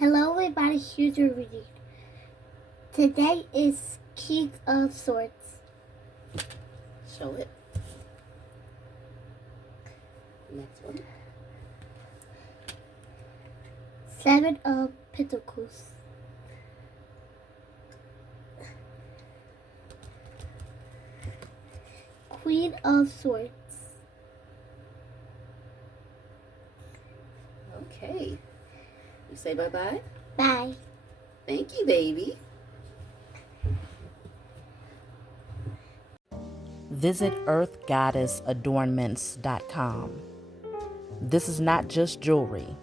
Hello everybody, here's your reading. Today is King of Swords. Show it. Next one. Seven of Pentacles. Queen of Swords. Okay. You say bye-bye? Bye. Thank you, baby. Visit earthgoddessadornments.com. This is not just jewelry.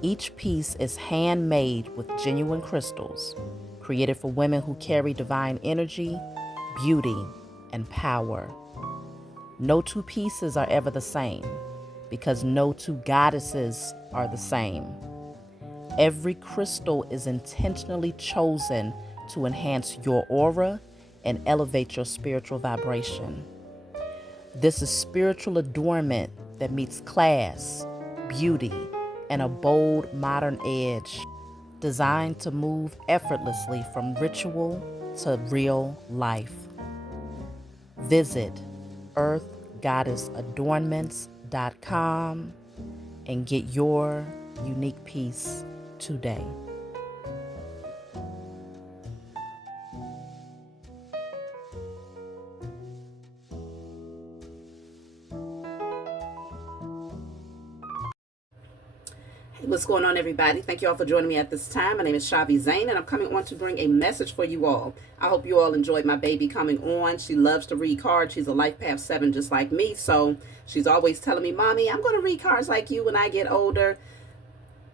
Each piece is handmade with genuine crystals, created for women who carry divine energy, beauty, and power. No two pieces are ever the same, because no two goddesses are the same. Every crystal is intentionally chosen to enhance your aura and elevate your spiritual vibration. This is spiritual adornment that meets class, beauty, and a bold modern edge, designed to move effortlessly from ritual to real life. Visit earthgoddessadornments.com and get your unique piece today. Hey, what's going on, everybody? Thank you all for joining me at this time. My name is chhaviZaine, and I'm coming on to bring a message for you all. I hope you all enjoyed my baby coming on. She loves to read cards. She's a Life Path 7 just like me, so she's always telling me, Mommy, I'm going to read cards like you when I get older.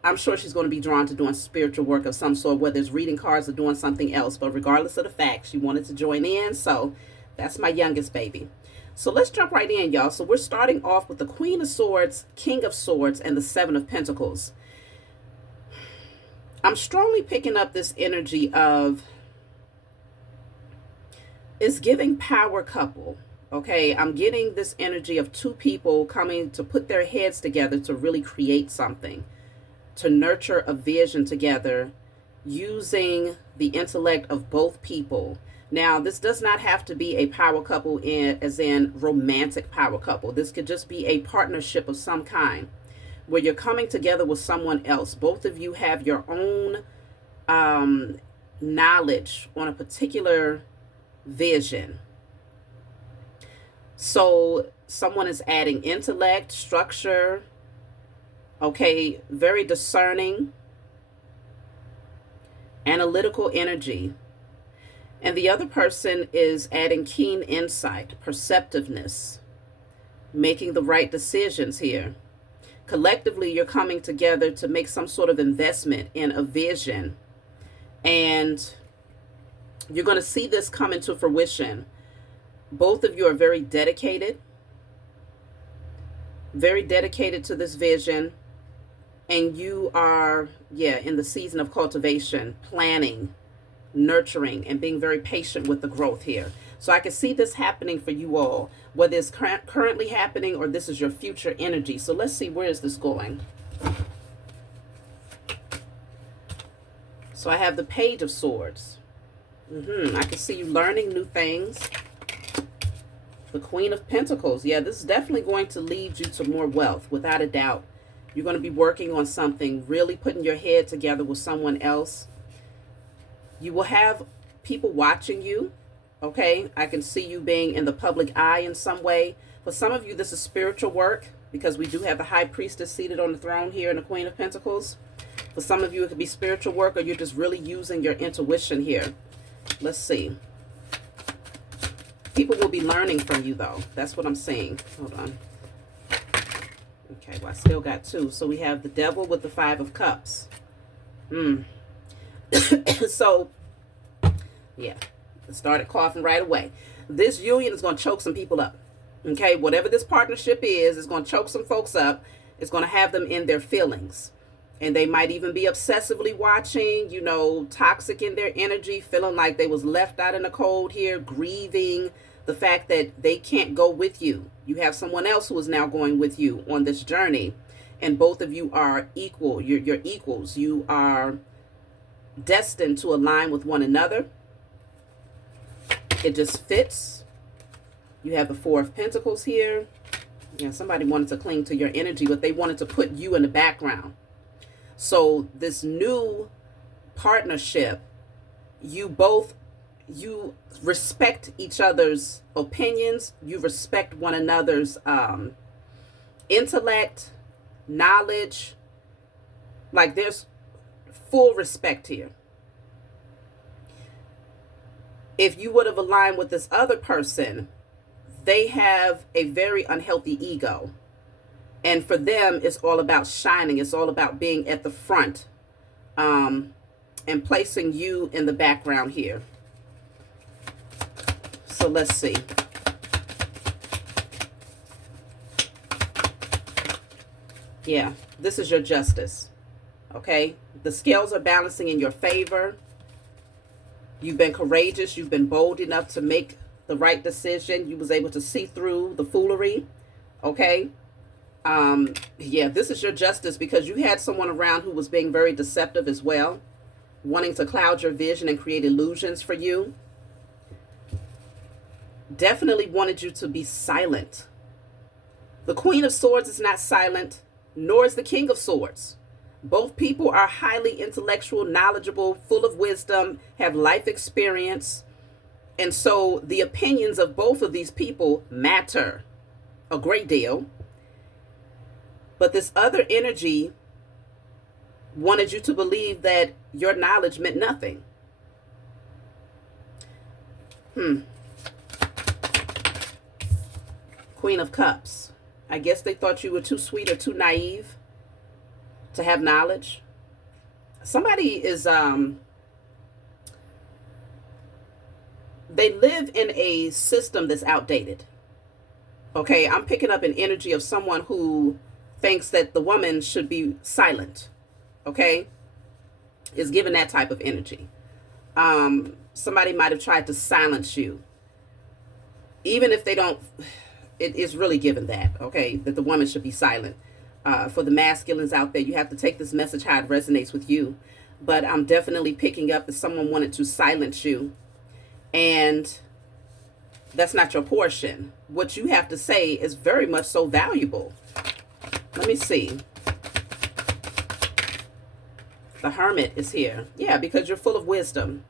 I'm sure she's going to be drawn to doing spiritual work of some sort, whether it's reading cards or doing something else. But regardless of the fact, she wanted to join in. So that's my youngest baby. So let's jump right in, y'all. So we're starting off with the Queen of Swords, King of Swords, and the Seven of Pentacles. I'm strongly picking up this energy of it's giving power couple. Okay, I'm getting this energy of two people coming to put their heads together to really create something, to nurture a vision together using the intellect of both people. Now, this does not have to be a power couple as in romantic power couple. This could just be a partnership of some kind where you're coming together with someone else. Both of you have your own knowledge on a particular vision. So someone is adding intellect, structure, okay, very discerning, analytical energy. And the other person is adding keen insight, perceptiveness, making the right decisions here. Collectively, you're coming together to make some sort of investment in a vision. And you're going to see this come into fruition. Both of you are very dedicated to this vision. And you are, in the season of cultivation, planning, nurturing, and being very patient with the growth here. So I can see this happening for you all, whether it's currently happening or this is your future energy. So let's see, where is this going? So I have the Page of Swords. I can see you learning new things. The Queen of Pentacles. Yeah, this is definitely going to lead you to more wealth, without a doubt. You're going to be working on something, really putting your head together with someone else. You will have people watching you, okay? I can see you being in the public eye in some way. For some of you, this is spiritual work, because we do have the High Priestess seated on the throne here in the Queen of Pentacles. For some of you, it could be spiritual work, or you're just really using your intuition here. Let's see. People will be learning from you, though. That's what I'm seeing. Hold on. Okay, well, I still got two. So we have the Devil with the Five of Cups. So, yeah, I started coughing right away. This union is going to choke some people up. Okay, whatever this partnership is going to choke some folks up. It's going to have them in their feelings. And they might even be obsessively watching, toxic in their energy, feeling like they was left out in the cold here, grieving the fact that they can't go with you. You have someone else who is now going with you on this journey. and both of you are equal. You're equals. You are destined to align with one another. It just fits. You have the Four of Pentacles here. Yeah, somebody wanted to cling to your energy, but they wanted to put you in the background. So this new partnership, you respect each other's opinions. You respect one another's intellect, knowledge. Like, there's full respect here. If you would have aligned with this other person, they have a very unhealthy ego. And for them, it's all about shining. It's all about being at the front, and placing you in the background here. So let's see. Yeah, this is your justice. Okay? The scales are balancing in your favor. You've been courageous. You've been bold enough to make the right decision. You was able to see through the foolery. Okay? Yeah, this is your justice, because you had someone around who was being very deceptive as well, wanting to cloud your vision and create illusions for you. Definitely wanted you to be silent. The Queen of Swords is not silent, nor is the King of Swords. Both people are highly intellectual, knowledgeable, full of wisdom, have life experience. And so the opinions of both of these people matter a great deal. But this other energy wanted you to believe that your knowledge meant nothing. Queen of Cups. I guess they thought you were too sweet or too naive to have knowledge. Somebody is, they live in a system that's outdated. Okay, I'm picking up an energy of someone who thinks that the woman should be silent. Okay, is given that type of energy. Somebody might have tried to silence you. Even if they don't, it is really given that, okay, that the woman should be silent. For the masculines out there, you have to take this message how it resonates with you. But I'm definitely picking up that someone wanted to silence you. And that's not your portion. What you have to say is very much so valuable. Let me see. The Hermit is here. Yeah, because you're full of wisdom.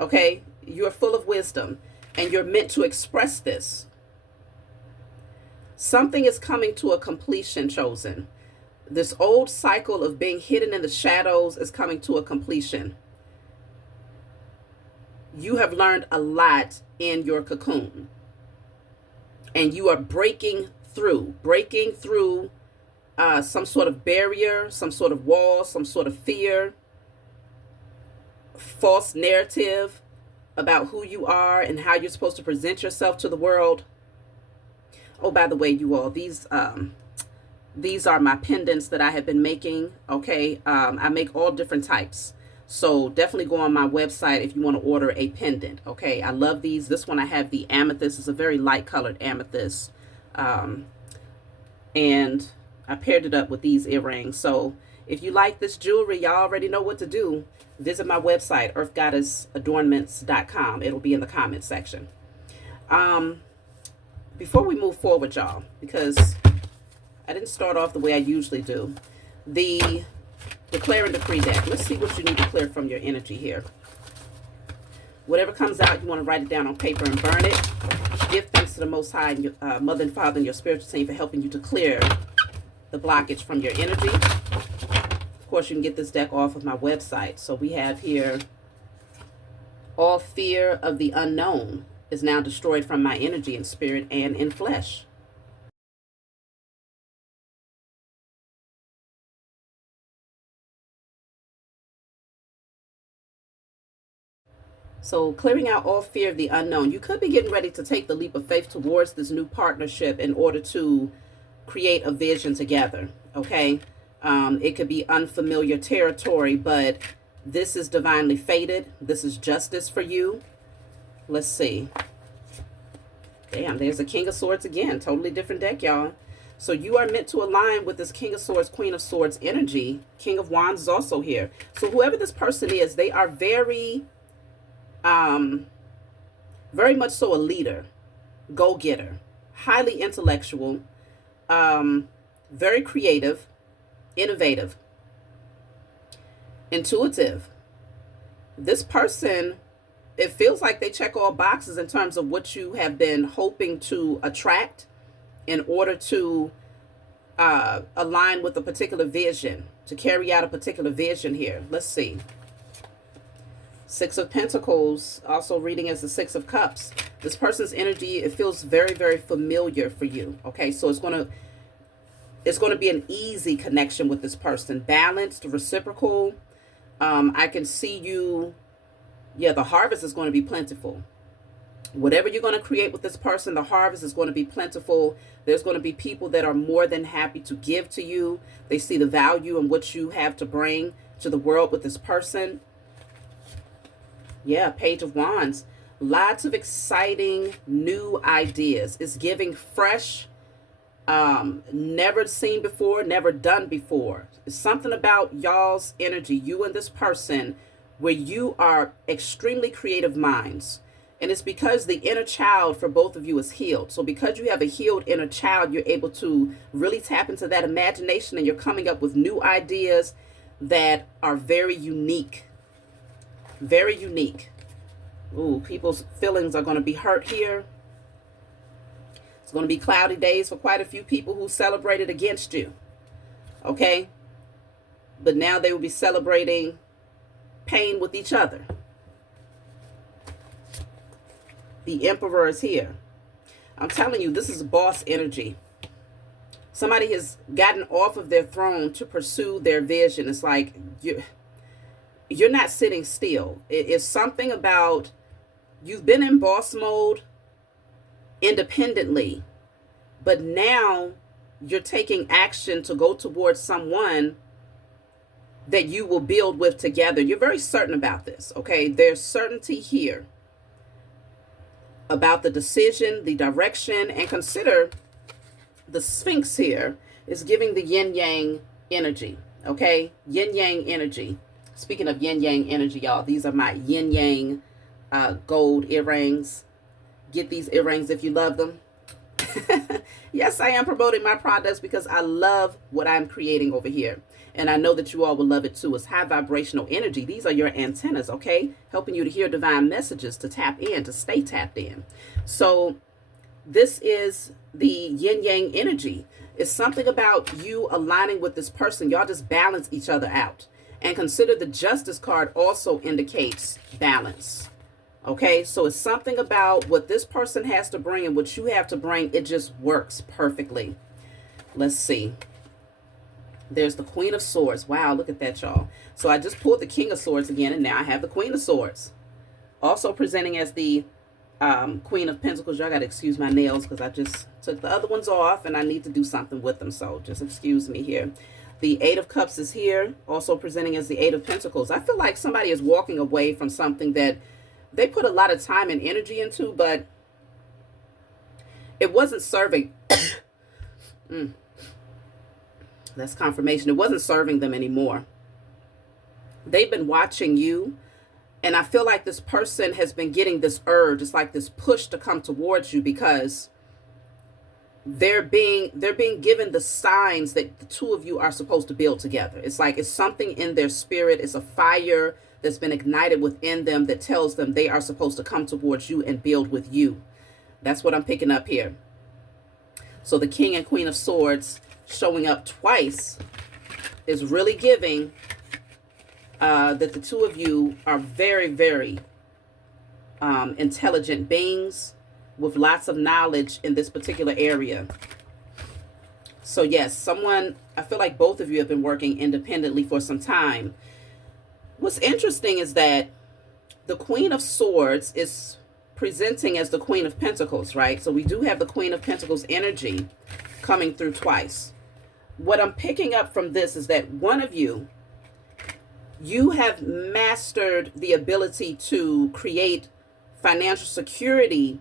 Okay? You're full of wisdom. And you're meant to express this. Something is coming to a completion, Chosen. This old cycle of being hidden in the shadows is coming to a completion. You have learned a lot in your cocoon. And you are breaking through some sort of barrier, some sort of wall, some sort of fear, false narrative about who you are and how you're supposed to present yourself to the world. Oh, by the way, you all, these are my pendants that I have been making. Okay, I make all different types. So definitely go on my website if you want to order a pendant. Okay, I love these. This one I have the amethyst. It's a very light colored amethyst. And I paired it up with these earrings. So if you like this jewelry, y'all already know what to do. Visit my website, earthgoddessadornments.com. It'll be in the comment section. Before we move forward, y'all, because I didn't start off the way I usually do, the Declare and Decree deck. Let's see what you need to clear from your energy here. Whatever comes out, you want to write it down on paper and burn it. Give thanks to the Most High, and your, Mother and Father, and your spiritual team for helping you to clear the blockage from your energy. Of course, you can get this deck off of my website. So we have here, all fear of the unknown is now destroyed from my energy in spirit and in flesh. So clearing out all fear of the unknown. You could be getting ready to take the leap of faith towards this new partnership in order to create a vision together. Okay. It could be unfamiliar territory, but this is divinely fated. This is justice for you. Let's see. Damn, there's a King of Swords again. Totally different deck, y'all. So you are meant to align with this King of Swords, Queen of Swords energy. King of Wands is also here. So whoever this person is, they are very much so a leader, go-getter, highly intellectual, very creative, innovative, intuitive. This person, it feels like they check all boxes in terms of what you have been hoping to attract in order to align with a particular vision, to carry out a particular vision here. Let's see. Six of Pentacles, also reading as the Six of Cups. This person's energy, it feels very, very familiar for you. Okay, so it's going to be an easy connection with this person. Balanced, reciprocal. I can see you, yeah, the harvest is going to be plentiful. Whatever you're going to create with this person, the harvest is going to be plentiful. There's going to be people that are more than happy to give to you. They see the value in what you have to bring to the world with this person. Yeah, Page of Wands. Lots of exciting new ideas. It's giving fresh, never seen before, never done before. It's something about y'all's energy, you and this person, where you are extremely creative minds. And it's because the inner child for both of you is healed. So because you have a healed inner child, you're able to really tap into that imagination, and you're coming up with new ideas that are very unique. Very unique. Ooh, people's feelings are going to be hurt here. It's going to be cloudy days for quite a few people who celebrated against you. Okay? But now they will be celebrating pain with each other. The Emperor is here. I'm telling you, this is boss energy. Somebody has gotten off of their throne to pursue their vision. It's like you're not sitting still. It's something about you've been in boss mode independently, but now you're taking action to go towards someone that you will build with together. You're very certain about this, okay? There's certainty here about the decision, the direction, and consider the Sphinx here is giving the yin-yang energy, okay? Yin-yang energy. Speaking of yin-yang energy, y'all, these are my yin-yang gold earrings. Get these earrings if you love them. Yes, I am promoting my products because I love what I'm creating over here. And I know that you all will love it too. It's high vibrational energy. These are your antennas, okay? Helping you to hear divine messages, to tap in, to stay tapped in. So this is the yin-yang energy. It's something about you aligning with this person. Y'all just balance each other out. And consider the Justice card also indicates balance. Okay, so it's something about what this person has to bring and what you have to bring. It just works perfectly. Let's see. There's the Queen of Swords. Wow, look at that, y'all. So I just pulled the King of Swords again, and now I have the Queen of Swords. Also presenting as the Queen of Pentacles. Y'all got to excuse my nails because I just took the other ones off, and I need to do something with them. So just excuse me here. The Eight of Cups is here, also presenting as the Eight of Pentacles. I feel like somebody is walking away from something that they put a lot of time and energy into, but it wasn't serving. That's confirmation. It wasn't serving them anymore. They've been watching you, and I feel like this person has been getting this urge. It's like this push to come towards you because they're being given the signs that the two of you are supposed to build together. It's like it's something in their spirit. It's a fire that's been ignited within them that tells them they are supposed to come towards you and build with you. That's what I'm picking up here. So the King and Queen of Swords showing up twice is really giving that the two of you are very, very intelligent beings with lots of knowledge in this particular area. So yes, I feel like both of you have been working independently for some time. What's interesting is that the Queen of Swords is presenting as the Queen of Pentacles, right? So we do have the Queen of Pentacles energy coming through twice. What I'm picking up from this is that one of you have mastered the ability to create financial security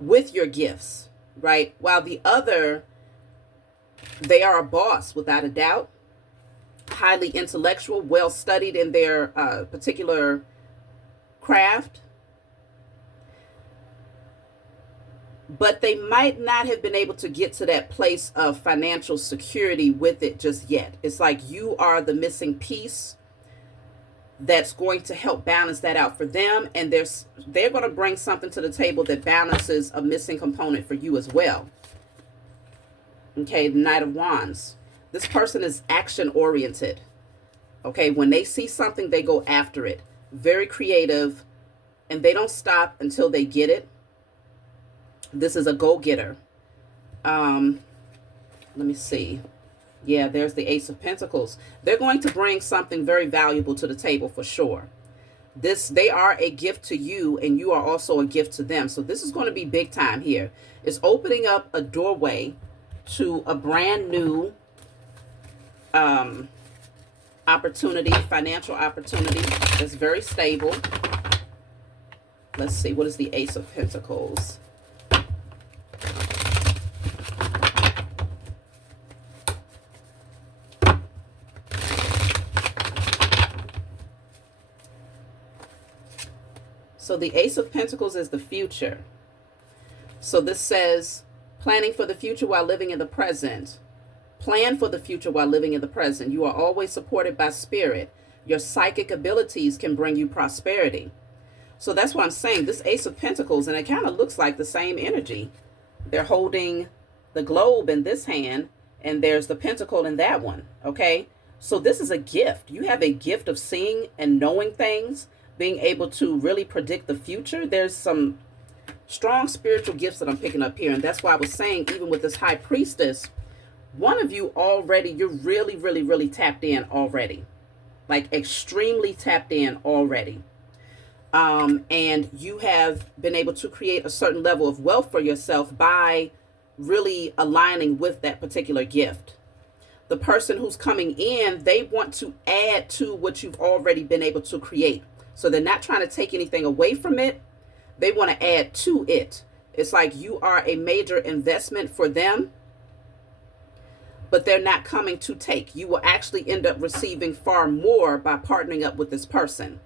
with your gifts, right? While the other They are a boss, without a doubt. Highly intellectual, well studied in their particular craft. But they might not have been able to get to that place of financial security with it just yet. It's like you are the missing piece that's going to help balance that out for them. And they're going to bring something to the table that balances a missing component for you as well. Okay, the Knight of Wands. This person is action oriented. Okay, when they see something, they go after it. Very creative, and they don't stop until they get it. This is a go-getter. Let me see. Yeah, there's the Ace of Pentacles. They're going to bring something very valuable to the table for sure. They are a gift to you, and you are also a gift to them. So this is going to be big time here. It's opening up a doorway to a brand new opportunity, financial opportunity that's very stable. Let's see, what is the Ace of Pentacles? So the Ace of Pentacles is the future. So this says planning for the future while living in the present. Plan for the future while living in the present. You are always supported by spirit. Your psychic abilities can bring you prosperity. So that's what I'm saying. This Ace of Pentacles, and it kind of looks like the same energy. They're holding the globe in this hand, and there's the pentacle in that one. Okay? So this is a gift. You have a gift of seeing and knowing things, being able to really predict the future. There's some strong spiritual gifts that I'm picking up here. And that's why I was saying, even with this High Priestess, one of you already, you're really, really, really tapped in already. Like extremely tapped in already. And you have been able to create a certain level of wealth for yourself by really aligning with that particular gift. The person who's coming in, they want to add to what you've already been able to create. So they're not trying to take anything away from it. They want to add to it. It's like you are a major investment for them, but they're not coming to take. You will actually end up receiving far more by partnering up with this person.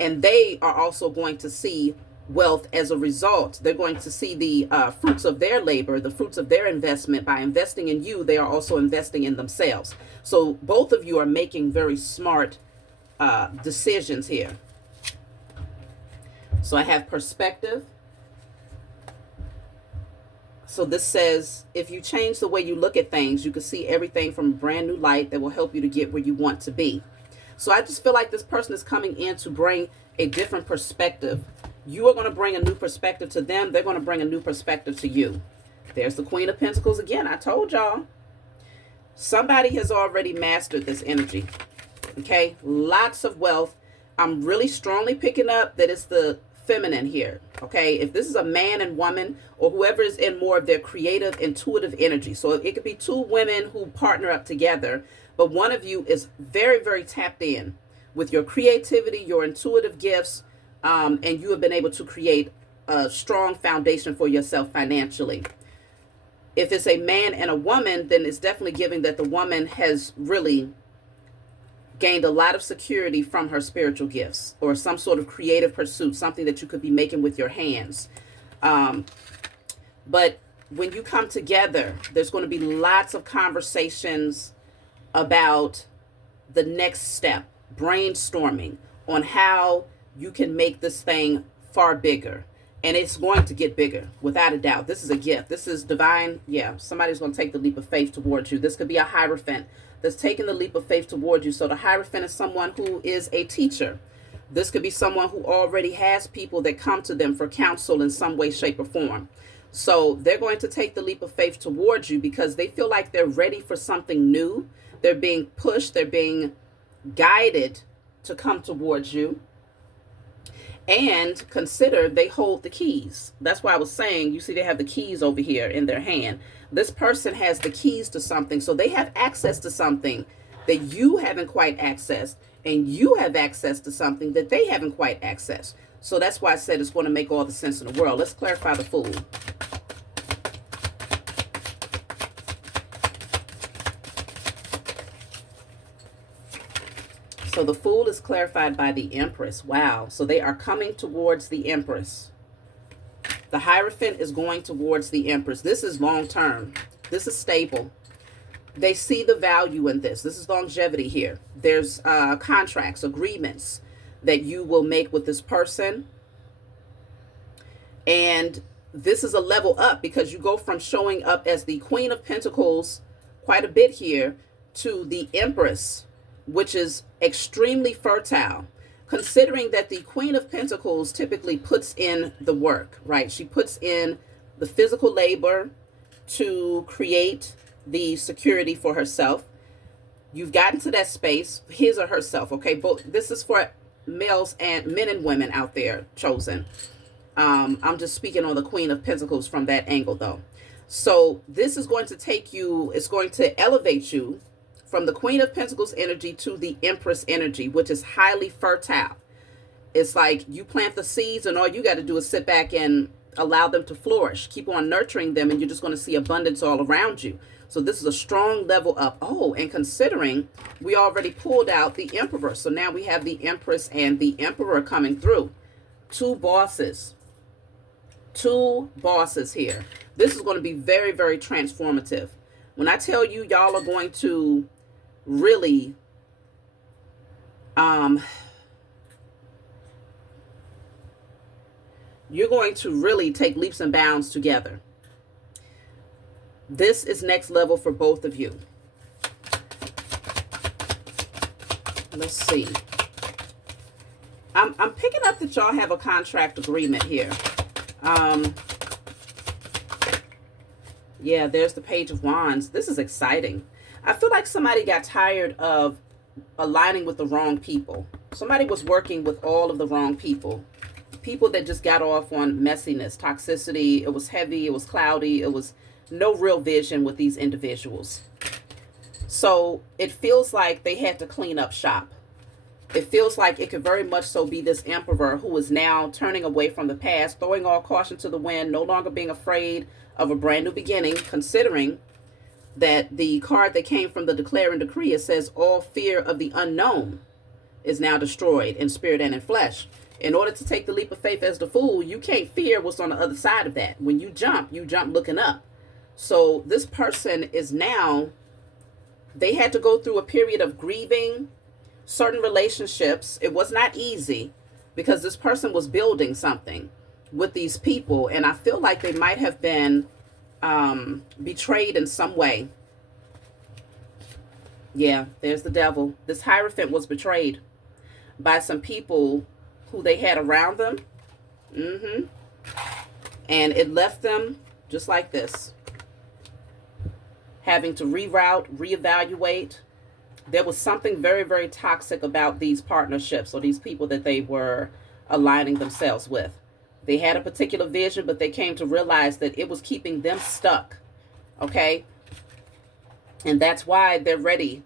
And they are also going to see wealth as a result. They're going to see the fruits of their labor, the fruits of their investment. By investing in you, they are also investing in themselves. So both of you are making very smart decisions here. So I have perspective. So this says, if you change the way you look at things, you can see everything from a brand new light that will help you to get where you want to be. So I just feel like this person is coming in to bring a different perspective. You are going to bring a new perspective to them. They're going to bring a new perspective to you. There's the Queen of Pentacles again. I told y'all. Somebody has already mastered this energy. Okay? Lots of wealth. I'm really strongly picking up that it's the feminine here. Okay? If this is a man and woman, or whoever is in more of their creative, intuitive energy. So it could be two women who partner up together, but one of you is very, very tapped in with your creativity, your intuitive gifts, and you have been able to create a strong foundation for yourself financially. If it's a man and a woman, then it's definitely giving that the woman has really gained a lot of security from her spiritual gifts or some sort of creative pursuit, something that you could be making with your hands. But when you come together, there's going to be lots of conversations about the next step, brainstorming on how you can make this thing far bigger. And it's going to get bigger, without a doubt. This is a gift. This is divine. Yeah, somebody's going to take the leap of faith towards you. This could be a Hierophant that's taking the leap of faith towards you. So the Hierophant is someone who is a teacher. This could be someone who already has people that come to them for counsel in some way, shape, or form. So they're going to take the leap of faith towards you because they feel like they're ready for something new. They're being pushed. They're being guided to come towards you. And consider they hold the keys. That's why I was saying, you see they have the keys over here in their hand. This person has the keys to something. So they have access to something that you haven't quite accessed. And you have access to something that they haven't quite accessed. So that's why I said it's going to make all the sense in the world. Let's clarify the Fool. So the Fool is clarified by the Empress. Wow. So they are coming towards the Empress. The Hierophant is going towards the Empress. This is long term. This is stable. They see the value in this. This is longevity here. There's contracts, agreements that you will make with this person. And this is a level up because you go from showing up as the Queen of Pentacles quite a bit here to the Empress, which is extremely fertile, considering that the Queen of Pentacles typically puts in the work, right? She puts in the physical labor to create the security for herself. You've gotten to that space, his or herself, okay? Both. This is for males and men and women out there chosen. I'm just speaking on the Queen of Pentacles from that angle, though. So this is going to take you, it's going to elevate you from the Queen of Pentacles energy to the Empress energy, which is highly fertile. It's like you plant the seeds and all you got to do is sit back and allow them to flourish. Keep on nurturing them and you're just going to see abundance all around you. So this is a strong level up. Oh, and considering we already pulled out the Emperor. So now we have the Empress and the Emperor coming through. Two bosses. Two bosses here. This is going to be very, very transformative. When I tell you, y'all are going to really you're going to really take leaps and bounds together. This is next level for both of you. Let's see. I'm picking up that y'all have a contract agreement here. Yeah, there's the Page of Wands. This is exciting. I feel like somebody got tired of aligning with the wrong people. Somebody was working with all of the wrong people. People that just got off on messiness, toxicity. It was heavy. It was cloudy. It was no real vision with these individuals. So it feels like they had to clean up shop. It feels like it could very much so be this Emperor who is now turning away from the past, throwing all caution to the wind, no longer being afraid of a brand new beginning, considering that the card that came from the Declare and Decree, it says all fear of the unknown is now destroyed in spirit and in flesh. In order to take the leap of faith as the Fool, you can't fear what's on the other side of that. When you jump looking up. So this person is now, they had to go through a period of grieving certain relationships. It was not easy because this person was building something with these people. And I feel like they might have been betrayed in some way. Yeah, there's the Devil. This Hierophant was betrayed by some people who they had around them. And it left them just like this, having to reroute, reevaluate. There was something very, very toxic about these partnerships or these people that they were aligning themselves with. They had a particular vision, but they came to realize that it was keeping them stuck. Okay? And that's why they're ready.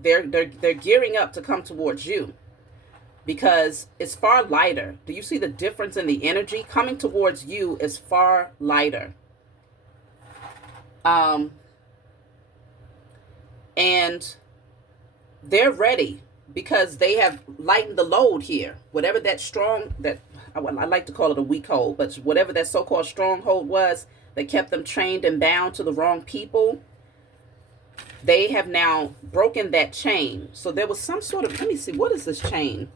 They're gearing up to come towards you because it's far lighter. Do you see the difference in the energy? Coming towards you is far lighter. And they're ready because they have lightened the load here. Whatever that strong, that I like to call it a weak hold, but whatever that so-called stronghold was that kept them chained and bound to the wrong people, they have now broken that chain. So there was some sort of, let me see, what is this chain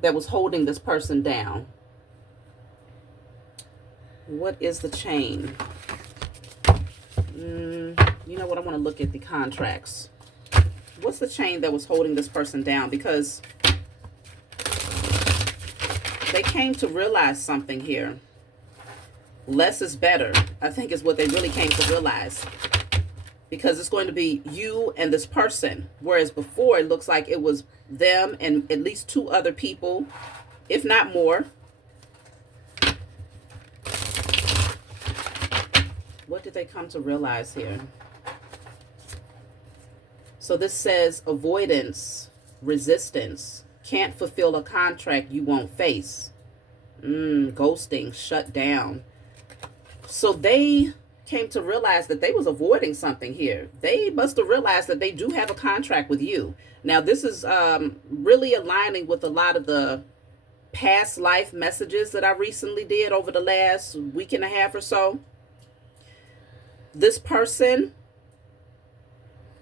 that was holding this person down? What is the chain? You know what? I want to look at the contracts. What's the chain that was holding this person down? Because they came to realize something here. Less is better, I think, is what they really came to realize. Because it's going to be you and this person. Whereas before, it looks like it was them and at least two other people, if not more. What did they come to realize here? So this says avoidance, resistance, can't fulfill a contract you won't face. Ghosting, shut down. So they came to realize that they was avoiding something here. They must have realized that they do have a contract with you. Now, this is really aligning with a lot of the past life messages that I recently did over the last week and a half or so. This person,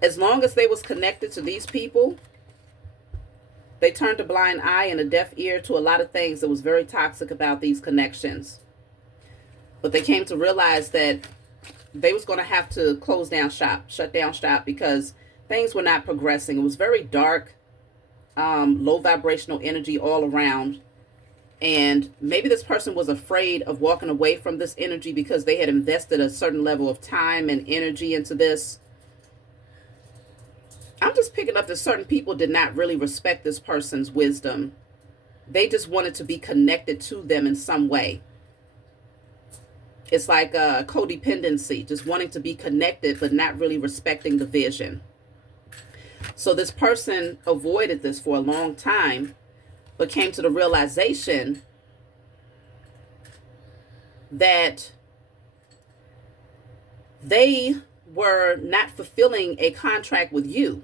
as long as they was connected to these people, they turned a blind eye and a deaf ear to a lot of things that was very toxic about these connections. But they came to realize that they was going to have to close down shop, shut down shop, because things were not progressing. It was very dark, low vibrational energy all around. And maybe this person was afraid of walking away from this energy because they had invested a certain level of time and energy into this. I'm just picking up that certain people did not really respect this person's wisdom. They just wanted to be connected to them in some way. It's like a codependency, just wanting to be connected, but not really respecting the vision. So this person avoided this for a long time, but came to the realization that they were not fulfilling a contract with you.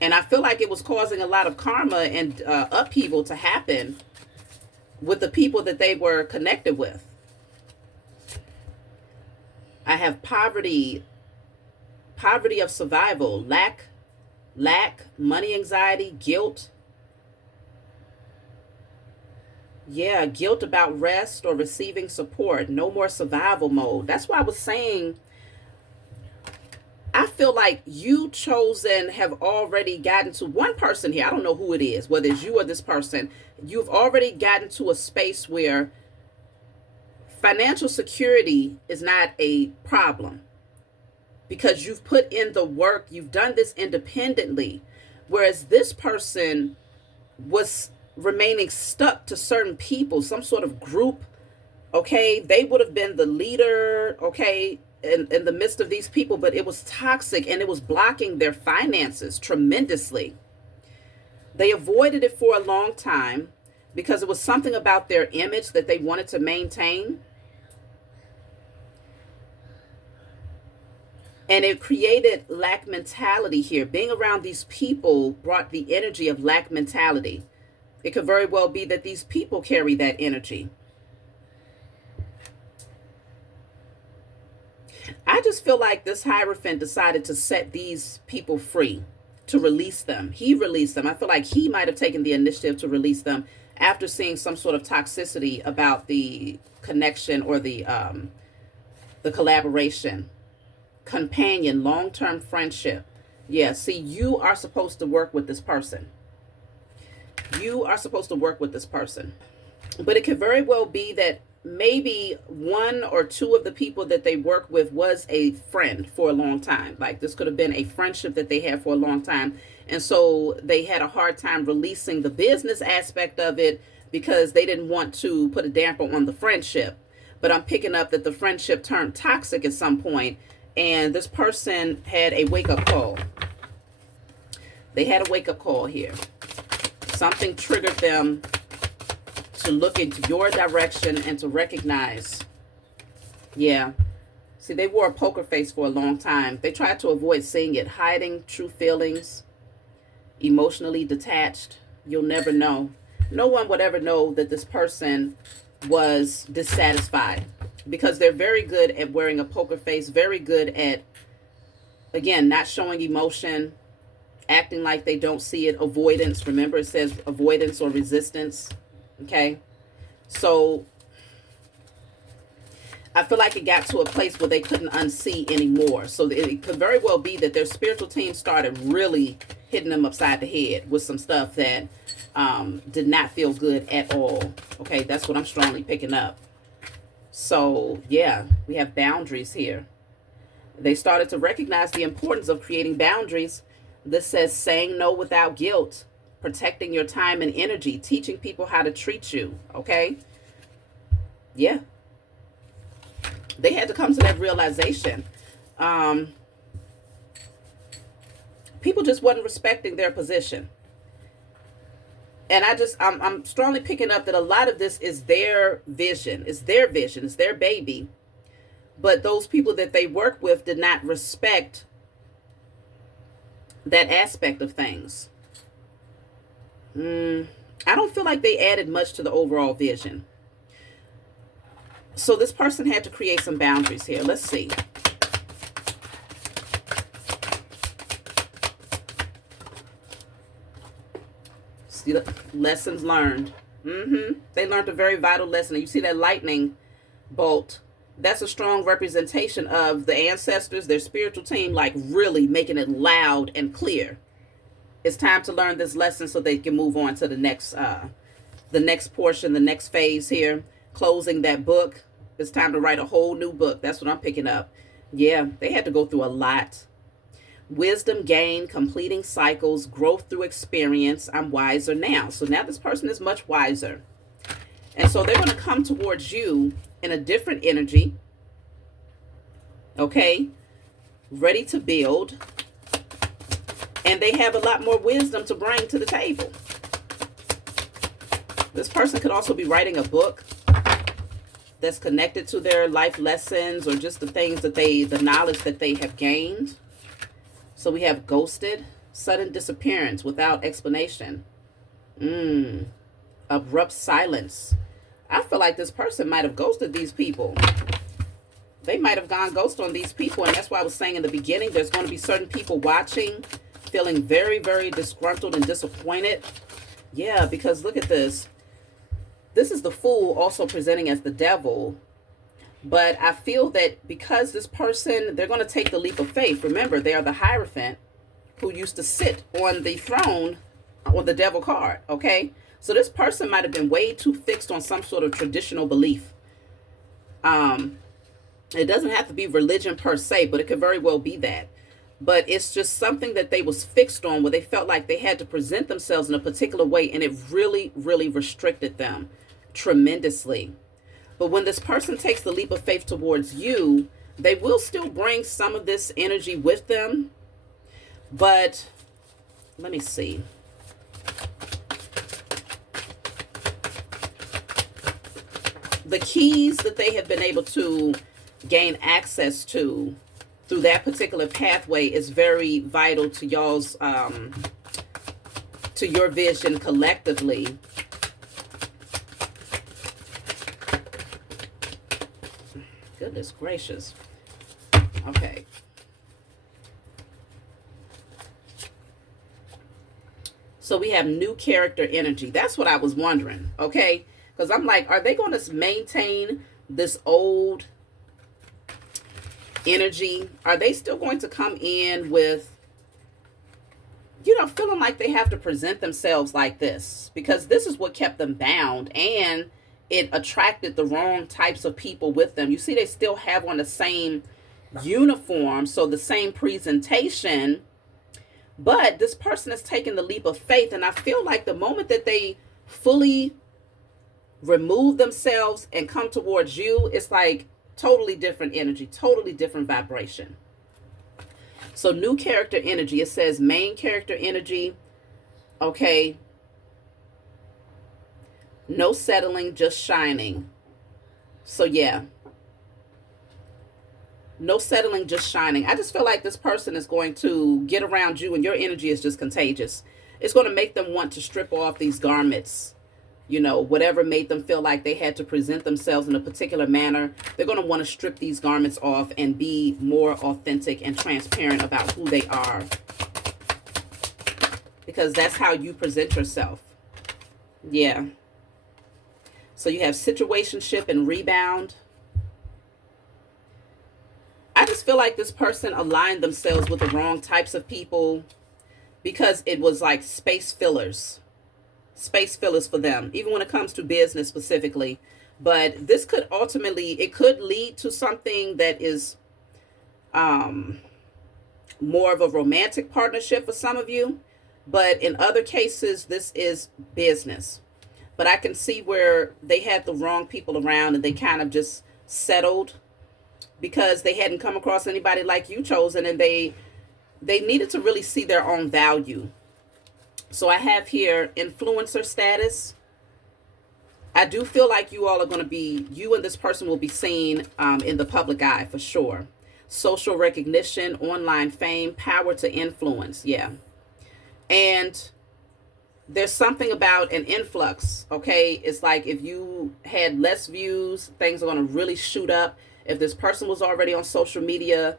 And I feel like it was causing a lot of karma and upheaval to happen with the people that they were connected with. I have poverty of survival, lack, money anxiety, guilt. Yeah, guilt about rest or receiving support. No more survival mode. That's why I was saying, I feel like you chosen have already gotten to one person here. I don't know who it is, whether it's you or this person. You've already gotten to a space where financial security is not a problem, because you've put in the work, you've done this independently, whereas this person was remaining stuck to certain people, some sort of group, okay? They would have been the leader, okay, in the midst of these people, but it was toxic and it was blocking their finances tremendously. They avoided it for a long time because it was something about their image that they wanted to maintain. And it created lack mentality here. Being around these people brought the energy of lack mentality. It could very well be that these people carry that energy. I just feel like this Hierophant decided to set these people free, to release them. He released them. I feel like he might have taken the initiative to release them after seeing some sort of toxicity about the connection or the collaboration. Companion, long-term friendship. Yeah, see, you are supposed to work with this person. You are supposed to work with this person. But it could very well be that maybe one or two of the people that they work with was a friend for a long time. Like this could have been a friendship that they had for a long time. And so they had a hard time releasing the business aspect of it because they didn't want to put a damper on the friendship. But I'm picking up that the friendship turned toxic at some point, and this person had a wake-up call. They had a wake-up call here. Something triggered them to look into your direction and to recognize. Yeah. See, they wore a poker face for a long time. They tried to avoid seeing it, hiding true feelings, emotionally detached. You'll never know. No one would ever know that this person was dissatisfied, because they're very good at wearing a poker face, very good at, again, not showing emotion, acting like they don't see it, avoidance. Remember, it says avoidance or resistance. Okay, so I feel like it got to a place where they couldn't unsee anymore. So it could very well be that their spiritual team started really hitting them upside the head with some stuff that did not feel good at all. Okay, that's what I'm strongly picking up. So yeah, we have boundaries here. They started to recognize the importance of creating boundaries. This says saying no without guilt, protecting your time and energy, teaching people how to treat you. Okay, yeah. They had to come to that realization. People just wasn't respecting their position. And I'm strongly picking up that a lot of this is their vision. It's their vision. It's their baby. But those people that they work with did not respect that aspect of things. I don't feel like they added much to the overall vision. So this person had to create some boundaries here. Let's see. See the lessons learned. They learned a very vital lesson. And you see that lightning bolt. That's a strong representation of the ancestors, their spiritual team, like really making it loud and clear. It's time to learn this lesson so they can move on to the next portion, the next phase here. Closing that book. It's time to write a whole new book. That's what I'm picking up. Yeah, they had to go through a lot. Wisdom gained, completing cycles, growth through experience. I'm wiser now. So now this person is much wiser. And so they're going to come towards you in a different energy. Okay? Ready to build. And they have a lot more wisdom to bring to the table. This person could also be writing a book that's connected to their life lessons or just the things that the knowledge that they have gained. So we have ghosted, sudden disappearance without explanation. Abrupt silence. I feel like this person might have ghosted these people. They might have gone ghost on these people. And that's why I was saying in the beginning, there's going to be certain people watching, feeling very, very disgruntled and disappointed. Yeah, because look at this. This is the Fool also presenting as the devil. But I feel that because this person, they're going to take the leap of faith. Remember, they are the Hierophant who used to sit on the throne on the devil card, okay? So this person might have been way too fixed on some sort of traditional belief. It doesn't have to be religion per se, but it could very well be that. But it's just something that they was fixed on where they felt like they had to present themselves in a particular way, and it really, really restricted them tremendously. But when this person takes the leap of faith towards you, they will still bring some of this energy with them. But let me see. The keys that they have been able to gain access to through that particular pathway is very vital to y'all's, to your vision collectively. Goodness gracious. Okay. So we have new character energy. That's what I was wondering. Okay. Because I'm like, are they going to maintain this old energy? Are they still going to come in with, you know, feeling like they have to present themselves like this? Because this is what kept them bound, and it attracted the wrong types of people with them. You see, they still have on the same uniform, so the same presentation, but this person is taking the leap of faith. And I feel like the moment that they fully remove themselves and come towards you, it's like totally different energy, totally different vibration. So new character energy, it says main character energy. Okay. No settling, just shining. So yeah. No settling, just shining. I just feel like this person is going to get around you, and your energy is just contagious. It's going to make them want to strip off these garments. You know, whatever made them feel like they had to present themselves in a particular manner, they're going to want to strip these garments off and be more authentic and transparent about who they are. Because that's how you present yourself. Yeah. So you have situationship and rebound. I just feel like this person aligned themselves with the wrong types of people because it was like space fillers. Space fillers for them, even when it comes to business specifically. But this could ultimately, it could lead to something that is more of a romantic partnership for some of you. But in other cases, this is business. But I can see where they had the wrong people around and they kind of just settled because they hadn't come across anybody like you chosen, and they needed to really see their own value. So I have here influencer status. I do feel like you all are going to be, you and this person will be seen in the public eye for sure. Social recognition, online fame, power to influence. Yeah. And there's something about an influx, okay? It's like if you had less views, things are going to really shoot up. If this person was already on social media,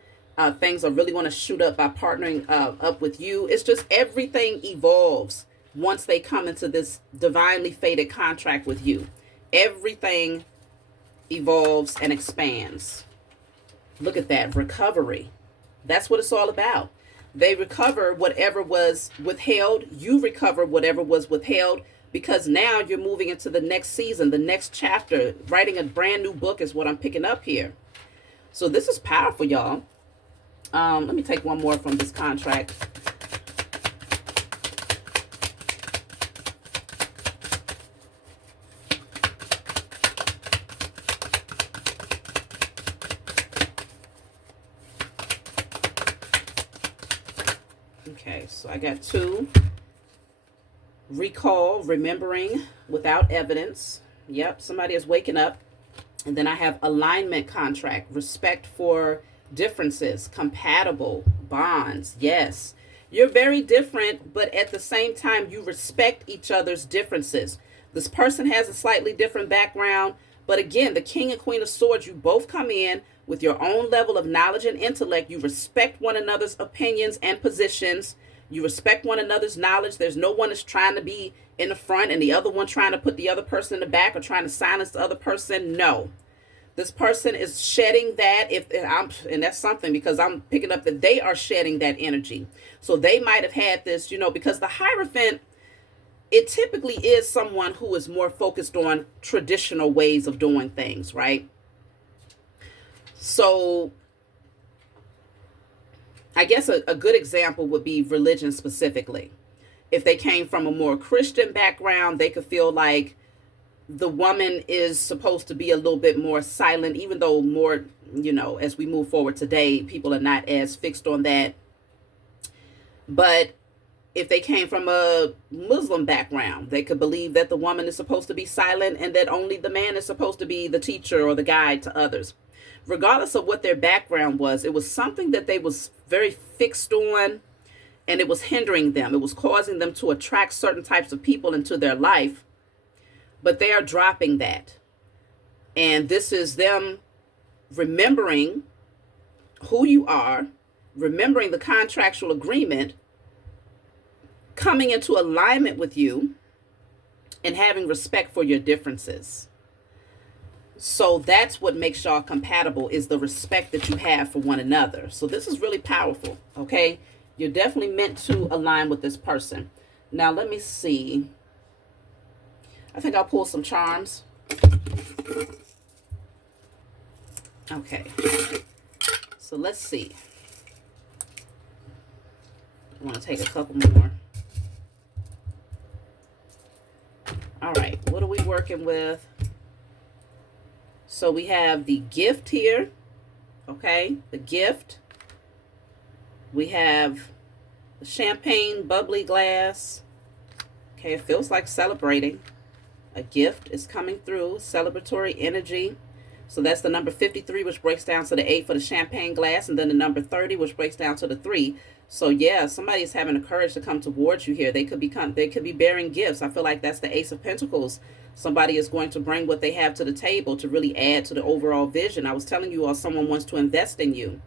things are really going to shoot up by partnering up with you. It's just everything evolves once they come into this divinely fated contract with you. Everything evolves and expands. Look at that, recovery. That's what it's all about. They recover whatever was withheld. You recover whatever was withheld, because now you're moving into the next season, the next chapter. Writing a brand new book is what I'm picking up here. So this is powerful, y'all. Let me take one more from this contract. Okay, so I got two. Recall, remembering without evidence. Yep, somebody is waking up. And then I have alignment contract, respect for differences, compatible, bonds. Yes, you're very different, but at the same time, you respect each other's differences. This person has a slightly different background, but again, the King and Queen of Swords, you both come in with your own level of knowledge and intellect. You respect one another's opinions and positions. You respect one another's knowledge. There's no one that's trying to be in the front and the other one trying to put the other person in the back or trying to silence the other person. No. This person is shedding that, and that's something, because I'm picking up that they are shedding that energy. So they might have had this, because the Hierophant, it typically is someone who is more focused on traditional ways of doing things, right? So I guess a good example would be religion specifically. If they came from a more Christian background, they could feel like the woman is supposed to be a little bit more silent, even though more, as we move forward today, people are not as fixed on that. But if they came from a Muslim background, they could believe that the woman is supposed to be silent and that only the man is supposed to be the teacher or the guide to others. Regardless of what their background was, it was something that they was very fixed on, and it was hindering them. It was causing them to attract certain types of people into their life, but they are dropping that. And this is them remembering who you are, remembering the contractual agreement, coming into alignment with you, and having respect for your differences. So that's what makes y'all compatible, is the respect that you have for one another. So this is really powerful, okay? You're definitely meant to align with this person. Now, let me see. I think I'll pull some charms. Okay. So let's see. I want to take a couple more. All right. What are we working with? So we have the gift here. Okay. The gift. We have the champagne bubbly glass. Okay. It feels like celebrating. A gift is coming through. Celebratory energy. So that's the number 53, which breaks down to the 8 for the champagne glass. And then the number 30, which breaks down to the 3. So yeah, somebody is having the courage to come towards you here. They could be bearing gifts. I feel like that's the Ace of Pentacles. Somebody is going to bring what they have to the table to really add to the overall vision. I was telling you all, someone wants to invest in you.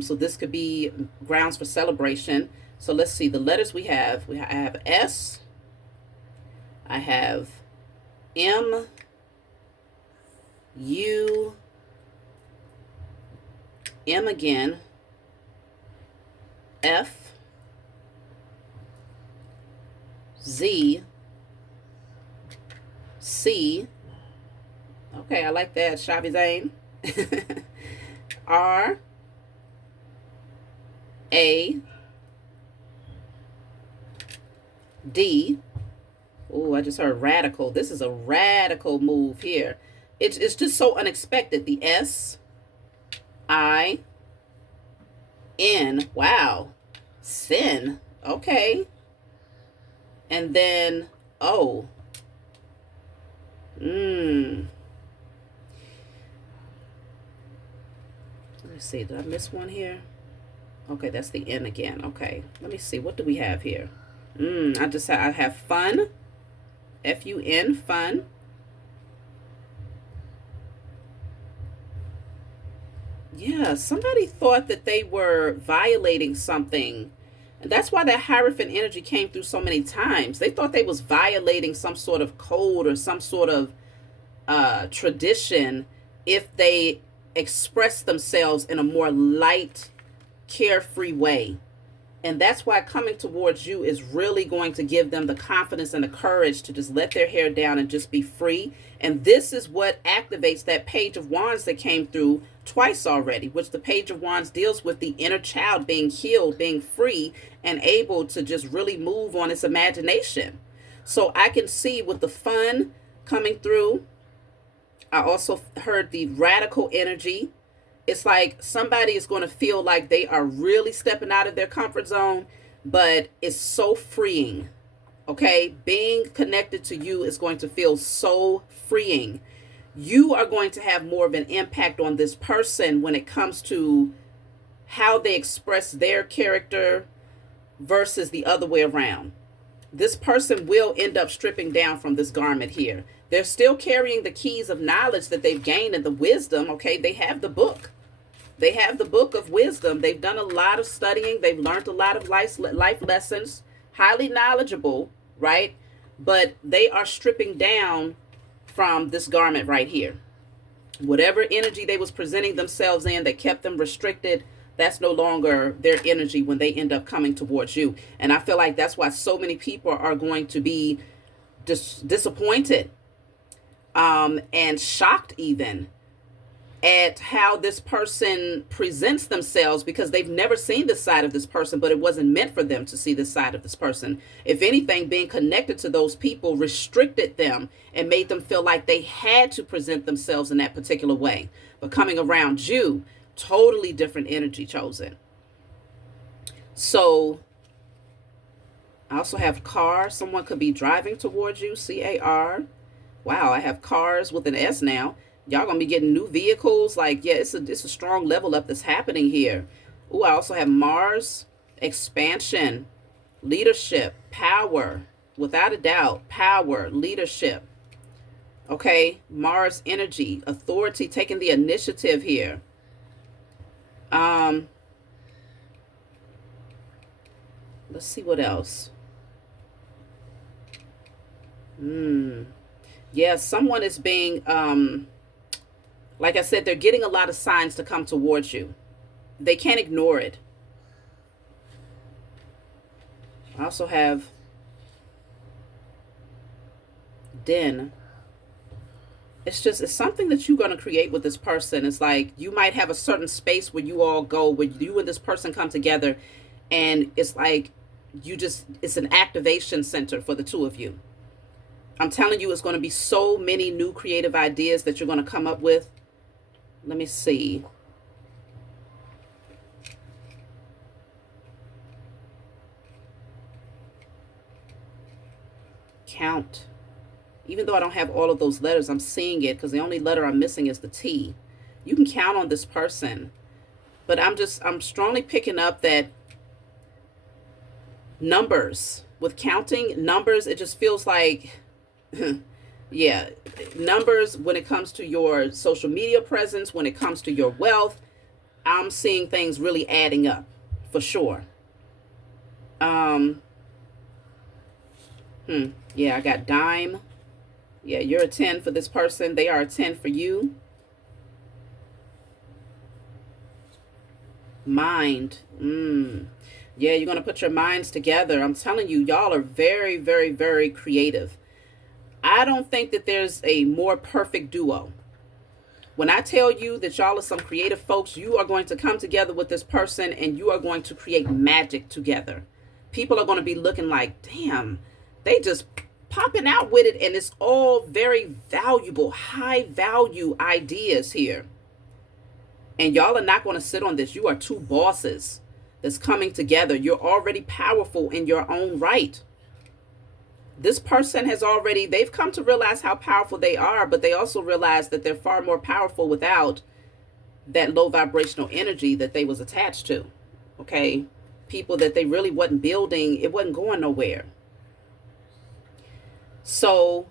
So this could be grounds for celebration. So let's see the letters we have. I have S. I have M, U, M again, F, Z, C. Okay, I like that, chhaviZaine. R, A, D. Oh, I just heard radical. This is a radical move here. It's just so unexpected. The S, I, N. Wow. Sin. Okay. And then, oh, let me see, did I miss one here? Okay, that's the N again. Okay, let me see, what do we have here? I have fun, F-U-N, fun. Yeah, somebody thought that they were violating something. And that's why that Hierophant energy came through so many times. They thought they was violating some sort of code or some sort of tradition if they express themselves in a more light, carefree way. And that's why coming towards you is really going to give them the confidence and the courage to just let their hair down and just be free. And this is what activates that Page of Wands that came through twice already, which the Page of Wands deals with the inner child being healed, being free, and able to just really move on its imagination. So I can see with the fun coming through, I also heard the radical energy. It's like somebody is going to feel like they are really stepping out of their comfort zone, but it's so freeing. Okay, being connected to you is going to feel so freeing. You are going to have more of an impact on this person when it comes to how they express their character versus the other way around. This person will end up stripping down from this garment here. They're still carrying the keys of knowledge that they've gained and the wisdom. Okay, they have the book. They have the book of wisdom. They've done a lot of studying. They've learned a lot of life lessons. Highly knowledgeable, right? But they are stripping down from this garment right here. Whatever energy they was presenting themselves in that kept them restricted, that's no longer their energy when they end up coming towards you. And I feel like that's why so many people are going to be disappointed and shocked even at how this person presents themselves, because they've never seen this side of this person, but it wasn't meant for them to see this side of this person. If anything, being connected to those people restricted them and made them feel like they had to present themselves in that particular way. But coming around you, totally different energy chosen. So I also have car. Someone could be driving towards you, C-A-R. Wow, I have cars with an S now. Y'all gonna be getting new vehicles. Like, yeah, it's a strong level up that's happening here. Ooh, I also have Mars, expansion, leadership, power, without a doubt, power, leadership. Okay, Mars energy, authority, taking the initiative here. Let's see what else. Yeah, someone is being like I said, they're getting a lot of signs to come towards you. They can't ignore it. I also have Den. It's something that you're going to create with this person. It's like you might have a certain space where you all go, where you and this person come together, and it's like it's an activation center for the two of you. I'm telling you, it's going to be so many new creative ideas that you're going to come up with. Let me see. Count. Even though I don't have all of those letters, I'm seeing it because the only letter I'm missing is the T. You can count on this person. But I'm strongly picking up that numbers. With counting numbers, it just feels like yeah, numbers when it comes to your social media presence, when it comes to your wealth, I'm seeing things really adding up for sure. Yeah, I got dime. Yeah, you're a 10 for this person. They are a 10 for you. Mind. Yeah, you're going to put your minds together. I'm telling you, y'all are very, very, very creative. I don't think that there's a more perfect duo. When I tell you that y'all are some creative folks, you are going to come together with this person and you are going to create magic together. People are going to be looking like, damn, they just popping out with it. And it's all very valuable, high value ideas here. And y'all are not going to sit on this. You are two bosses that's coming together. You're already powerful in your own right. This person has already, they've come to realize how powerful they are, but they also realize that they're far more powerful without that low vibrational energy that they was attached to. Okay. People that they really wasn't building, it wasn't going nowhere. So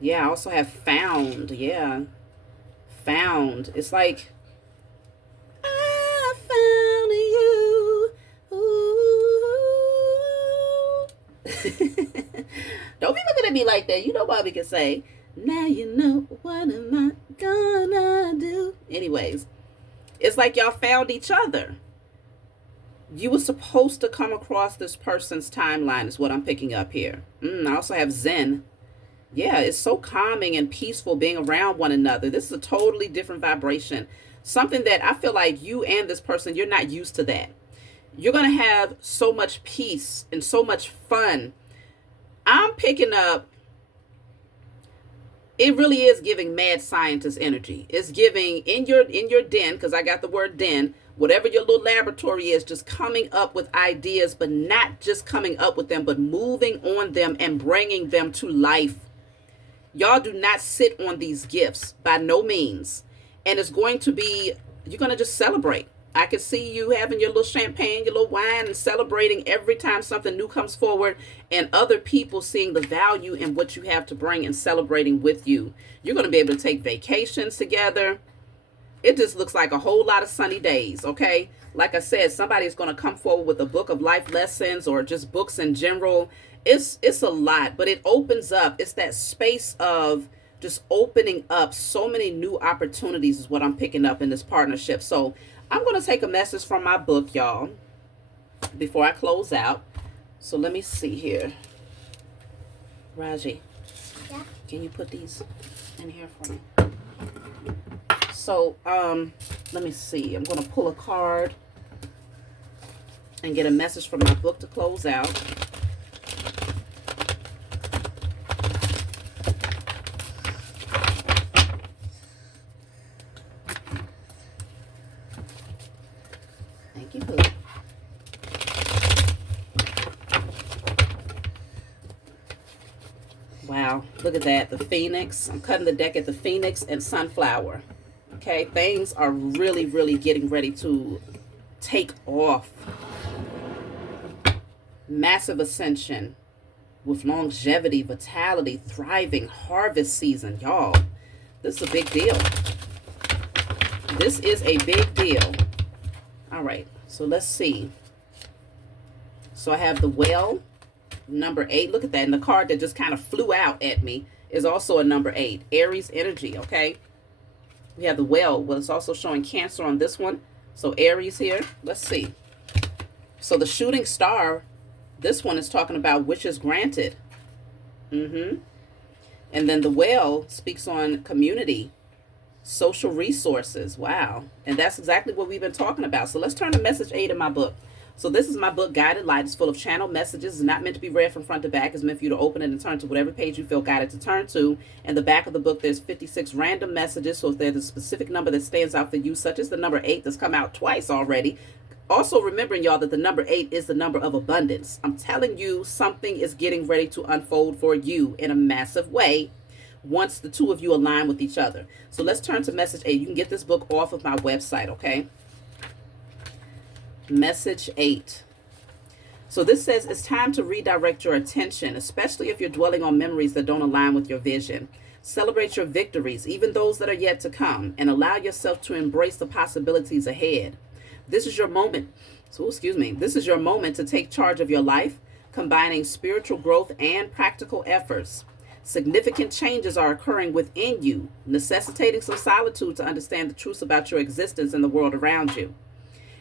yeah, I also have found. Yeah. Found. It's like, I found you. Ooh. Don't be looking at me like that. You know Bobby can say, now you know what am I gonna do. Anyways, it's like y'all found each other. You were supposed to come across this person's timeline is what I'm picking up here. I also have Zen. Yeah, it's so calming and peaceful being around one another. This is a totally different vibration. Something that I feel like you and this person, you're not used to that. You're going to have so much peace and so much fun. I'm picking up, it really is giving mad scientist energy. It's giving in your den, because I got the word den, whatever your little laboratory is, just coming up with ideas, but not just coming up with them, but moving on them and bringing them to life. Y'all do not sit on these gifts by no means. And it's going to be, you're going to just celebrate. I can see you having your little champagne, your little wine, and celebrating every time something new comes forward, and other people seeing the value in what you have to bring and celebrating with you. You're going to be able to take vacations together. It just looks like a whole lot of sunny days, okay? Like I said, somebody's going to come forward with a book of life lessons or just books in general. It's a lot, but it opens up. It's that space of just opening up so many new opportunities is what I'm picking up in this partnership. So I'm going to take a message from my book, y'all, before I close out. So let me see here. Raji, Yeah. can you put these in here for me? So let me see. I'm going to pull a card and get a message from my book to close out. Thank you, Boo. Wow, look at that. The Phoenix. I'm cutting the deck at the Phoenix and Sunflower. Okay, things are really, really getting ready to take off. Massive ascension with longevity, vitality, thriving, harvest season. Y'all, this is a big deal. This is a big deal. All right, so let's see. So I have the Whale, number 8. Look at that. And the card that just kind of flew out at me is also a number 8. Aries energy, okay? We have the Whale. Well, it's also showing Cancer on this one. So Aries here. Let's see. So the Shooting Star, this one is talking about wishes granted. And then the Whale speaks on community, social resources. Wow. And that's exactly what we've been talking about. So let's turn to message 8 in my book. So this is my book, Guided Light. It's full of channel messages. It's not meant to be read from front to back. It's meant for you to open it and turn to whatever page you feel guided to turn to. In the back of the book, there's 56 random messages. So if there's a specific number that stands out for you, such as the number 8 that's come out twice already. Also remembering, y'all, that the number 8 is the number of abundance. I'm telling you, something is getting ready to unfold for you in a massive way once the two of you align with each other. So let's turn to message 8. You can get this book off of my website, okay? Message 8. So this says it's time to redirect your attention, especially if you're dwelling on memories that don't align with your vision. Celebrate your victories, even those that are yet to come, and allow yourself to embrace the possibilities ahead. This is your moment. This is your moment to take charge of your life, combining spiritual growth and practical efforts. Significant changes are occurring within you, necessitating some solitude to understand the truths about your existence and the world around you.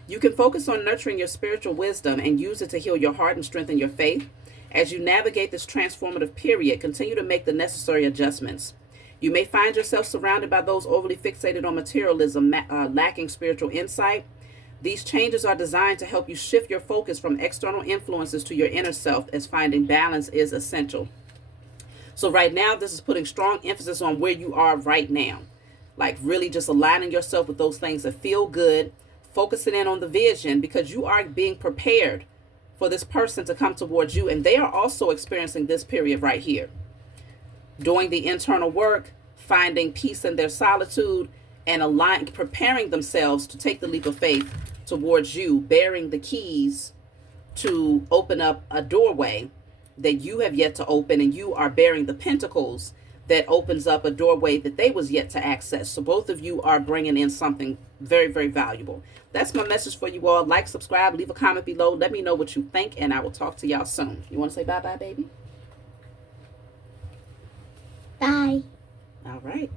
You can focus on nurturing your spiritual wisdom and use it to heal your heart and strengthen your faith. As you navigate this transformative period, continue to make the necessary adjustments. You may find yourself surrounded by those overly fixated on materialism, lacking spiritual insight. These changes are designed to help you shift your focus from external influences to your inner self, as finding balance is essential. So right now, this is putting strong emphasis on where you are right now. Like really just aligning yourself with those things that feel good, focusing in on the vision, because you are being prepared for this person to come towards you. And they are also experiencing this period right here, doing the internal work, finding peace in their solitude, and preparing themselves to take the leap of faith towards you, bearing the keys to open up a doorway that you have yet to open, and you are bearing the pentacles that opens up a doorway that they was yet to access. So both of you are bringing in something very, very valuable. That's my message for you all. Like, subscribe, leave a comment below. Let me know what you think, and I will talk to y'all soon. You want to say bye-bye, baby? Bye. All right.